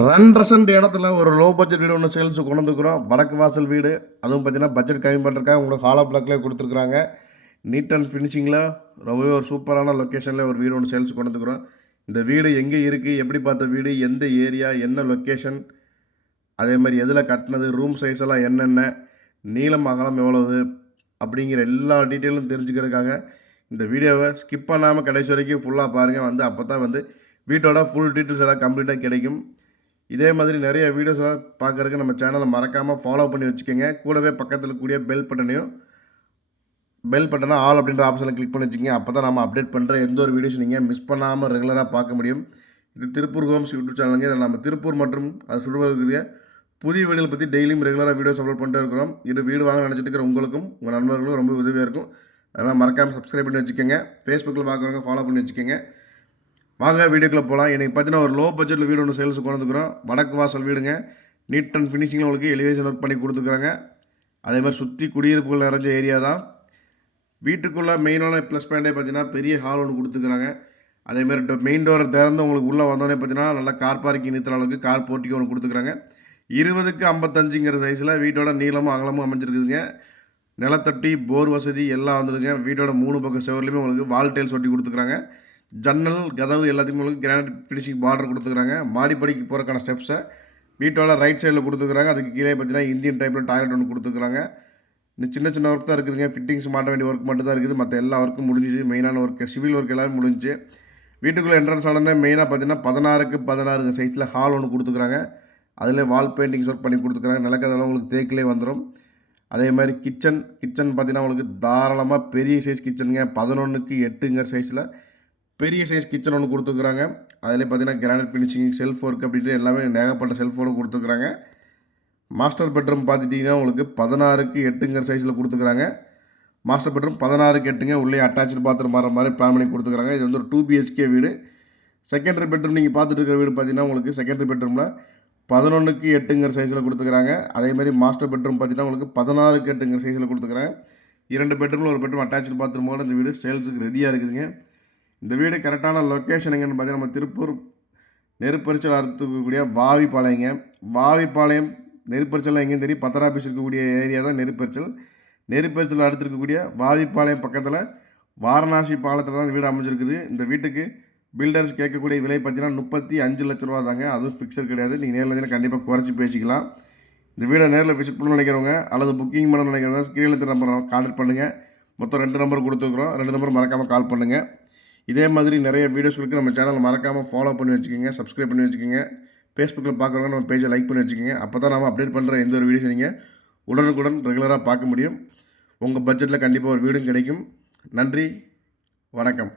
ரெண்டரை சென்ட் இடத்துல ஒரு லோ பட்ஜெட் வீடு ஒன்று சேல்ஸ் கொண்டு வந்துருக்குறோம். வடக்கு வாசல் வீடு. அதுவும் பார்த்தீங்கன்னா பட்ஜெட் கம்மி பண்ணுறக்காக உங்களுக்கு ஹாலோ பிளாக்லேயே கொடுத்துருக்குறாங்க. நீட் அண்ட் ஃபினிஷிங்கில் ரொம்பவே ஒரு சூப்பரான லொக்கேஷனில் ஒரு வீடு ஒன்று சேல்ஸ் கொண்டு வந்துருக்குறோம். இந்த வீடு எங்கே இருக்குது எப்படி பார்த்த வீடு? எந்த ஏரியா என்ன லொக்கேஷன் அதே மாதிரி எதில் கட்டினது? ரூம் சைஸ் எல்லாம் என்னென்ன? நீளம் அகலம் எவ்வளவு? அப்படிங்கிற எல்லா டீட்டெயிலும் தெரிஞ்சுக்கிறதுக்காக இந்த வீடியோவை ஸ்கிப் பண்ணாமல் கடைசி வரைக்கும் ஃபுல்லாக பாருங்கள் வந்து அப்போ தான் வந்து வீட்டோட ஃபுல் டீட்டெயில்ஸ் எல்லாம் கம்ப்ளீட்டாக கிடைக்கும். இதே மாதிரி நிறைய வீடியோஸ்லாம் பார்க்குறதுக்கு நம்ம சேனலை மறக்காமல் ஃபாலோ பண்ணி வச்சுக்கோங்க. கூடவே பக்கத்தில் கூடிய பெல் பட்டனையும் பெல் பட்டனை ஆல் அப்படின்ற ஆப்ஷனில் கிளிக் பண்ணி வச்சுக்கோங்க. அப்போ தான் நம்ம அப்டேட் பண்ணுற எந்த ஒரு வீடியோஸ் நீங்கள் மிஸ் பண்ணாமல் ரெகுலராக பார்க்க முடியும். இது திருப்பூர் ஹோம்ஸ் யூடியூப் சேனலுங்க இதில் நம்ம திருப்பூர் மற்றும் அது சுடுவதற்குரிய புதிய வீடுகளை பற்றி டெய்லியும் ரெகுலராக வீடியோஸ் அப்லோட் பண்ணிட்டு இருக்கிறோம். இது வீடு வாங்க நினச்சிட்டு இருக்கிற உங்களுக்கும் உங்கள் நண்பர்களும் ரொம்ப உதவியாக இருக்கும். அதனால் மறக்காமல் சப்ஸ்கிரைப் பண்ணி வச்சுக்கோங்க. ஃபேஸ்புக்கில் பார்க்குறவங்க ஃபாலோ பண்ணி வச்சுக்கோங்க. வாங்க வீடியோக்குள்ளே போகலாம் எனக்கு பார்த்தீங்கன்னா ஒரு லோ பட்ஜெட்டில் வீடு ஒன்று சேல்ஸுக்கு கொண்டுக்கிறோம் வந்துக்கிறோம் வடக்கு வாசல் வீடுங்க. நீட் அண்ட் ஃபினிஷிங்கில் உங்களுக்கு எலிவேஷன் ஒர்க் பண்ணி கொடுத்துக்குறாங்க அதே மாதிரி சுற்றி குடியிருப்புகள் நிறைஞ்ச ஏரியா தான். வீட்டுக்குள்ளே மெயினான ப்ளஸ் பாயிண்டே பார்த்தீங்கன்னா பெரிய ஹால் ஒன்று கொடுத்துருக்குறாங்க. அதேமாதிரி மெயின் டோரை திறந்து உங்களுக்கு உள்ளே வந்தோடனே பார்த்தீங்கன்னா நல்லா கார் பார்க்கிங் நிறுத்துற அளவுக்கு கார் போட்டிக்கு ஒன்று கொடுத்துக்குறாங்க இருபதுக்கு ஐம்பத்தஞ்சுங்கிற சைஸில் வீட்டோட நீளமும் அகலமும் அமைஞ்சிருக்குதுங்க. நிலத்தட்டி போர் வசதி எல்லாம் வந்துருங்க வீட்டோட மூணு பக்கம் செவர்லேயுமே உங்களுக்கு வால் டைல்ஸ் ஒட்டி கொடுத்துருக்குறாங்க. ஜன்னல் கதவு எல்லாத்தையும் உங்களுக்கு கிரானைட் ஃபினிஷிங் பார்டர் கொடுத்துக்கிறாங்க. மாடிப்படிக்கு போகிறக்கான ஸ்டெப்ஸை வீட்டோட ரைட் சைடில் கொடுத்துக்கிறாங்க. அதுக்கு கீழே பார்த்தீங்கன்னா இந்தியன் டைப்பில் டாய்லெட் ஒன்று கொடுத்துக்கிறாங்க. சின்ன சின்ன ஒர்க் தான் இருக்குதுங்க. ஃபிட்டிங்ஸ் மாட்ட வேண்டிய ஒர்க் மட்டும் தான் இருக்குது. மற்ற எல்லா ஒர்க்கும் முடிஞ்சிச்சு. மெயினான ஒர்க் சிவில் ஒர்க் எல்லாமே முடிஞ்சு வீட்டுக்குள்ளே என்ட்ரன்ஸ் ஆனோடனே மெயினாக பார்த்தீங்கன்னா பதினாறுக்கு பதினாறு சைஸில் ஹால் ஒன்று கொடுத்துக்கிறாங்க. அதில் வால் பெயிண்டிங்ஸ் ஒர்க் பண்ணி கொடுத்துருக்காங்க நிலக்கதெல்லாம் உங்களுக்கு தேக்கிலே வந்துடும் அதே மாதிரி கிச்சன் கிச்சன் பார்த்தீங்கன்னா உங்களுக்கு தாராளமாக பெரிய சைஸ் கிச்சனுங்க பதினொன்றுக்கு எட்டுங்கிற சைஸில் பெரிய சைஸ் கிச்சன் ஒன்று கொடுத்துருக்குறாங்க. அதில் பார்த்தீங்கன்னா கிரானைட் ஃபினிஷிங் செல்ஃப் ஒர்க் அப்படின்ட்டு எல்லாமே நேகப்பட்ட செல்ஃபோடு கொடுத்துருக்குறாங்க. மாஸ்டர் பெட்ரூம் பார்த்துட்டிங்கன்னா உங்களுக்கு பதினாறுக்கு எட்டுங்கிற சைஸில் கொடுத்துருக்குறாங்க. மாஸ்டர் பெட்ரூம் பதினாறுக்கு எட்டுங்க உள்ளே அட்டாச்சு பாத்ரூம் வர மாதிரி பிளான் பண்ணி கொடுத்துருக்காங்க இது வந்து ஒரு டூ பிஹெச்கே வீடு. செகண்டரி பெட்ரூம் நீங்கள் பார்த்துட்டு இருக்கிற வீடு பார்த்தீங்கன்னா உங்களுக்கு செகண்டரி பெட்ரூமில் பதினொன்றுக்கு எட்டுங்கிற சைஸில் கொடுத்துக்கிறாங்க அதே மாதிரி மாஸ்டர் பெட்ரூம் பார்த்தீங்கன்னா உங்களுக்கு பதினாறுக்கு எட்டுங்கிற சைஸில் கொடுத்துக்கிறாங்க இரண்டு பெட்ரூமில் ஒரு பெட்ரூம் அட்டாச்சு பாத்ரூமோட இந்த வீடு சேல்ஸுக்கு ரெடியாக இருக்குதுங்க. இந்த வீடு கரெக்டான லொக்கேஷன் எங்கன்னு பார்த்தீங்கன்னா நம்ம திருப்பூர் நெருப்பரிச்சல் அறுத்துக்கக்கூடிய வாவிப்பாளையங்க. வாவிப்பாளையம் நெருப்பரிச்சல் எங்கேயும் தெரியும். பத்தரா ஆஃபீஸ் இருக்கக்கூடிய ஏரியா தான் நெருப்பரிச்சல். நெருப்பரிச்சல் அடுத்து இருக்கக்கூடிய வாவிப்பாளையம் பக்கத்தில் வாரணாசி பாலத்தில் தான் இந்த வீடு அமைஞ்சிருக்குது. இந்த வீட்டுக்கு பில்டர்ஸ் கேட்கக்கூடிய விலை பார்த்தீங்கன்னா முப்பத்தி அஞ்சு லட்ச ரூபா தாங்க. அதுவும் ஃபிக்ஸட் கிடையாது. நீங்கள் நேரில் வந்து கண்டிப்பாக குறைச்சி பேசிக்கலாம். இந்த வீடை நேரில் விசிட் பண்ண நினைக்கிறவங்க அல்லது புக்கிங் பண்ண நினைக்கிறவங்க ஸ்க்ரீனில் இருக்கிற நம்பர் கான்டாக்ட் பண்ணுங்கள் மொத்தம் ரெண்டு நம்பர் கொடுத்துருக்குறோம். ரெண்டு நம்பர் மறக்காமல் கால் பண்ணுங்கள் இதே மாதிரி நிறைய வீடியோஸ்களுக்கு நம்ம சேனலை மறக்காமல் ஃபாலோ பண்ணி வச்சுக்கோங்க சப்ஸ்கிரைப் பண்ணி வச்சுக்கோங்க. ஃபேஸ்புக்கில் பார்க்குறவங்க நம்ம பேஜை லைக் பண்ணி வச்சுக்கோங்க. அப்போ தான் நம்ம அப்டேட் பண்ணுற எந்த ஒரு வீடியோஸ் நீங்கள் உடனுக்குடன் ரெகுலராக பார்க்க முடியும். உங்கள் பட்ஜெட்டில் கண்டிப்பாக ஒரு வீடும் கிடைக்கும். நன்றி வணக்கம்.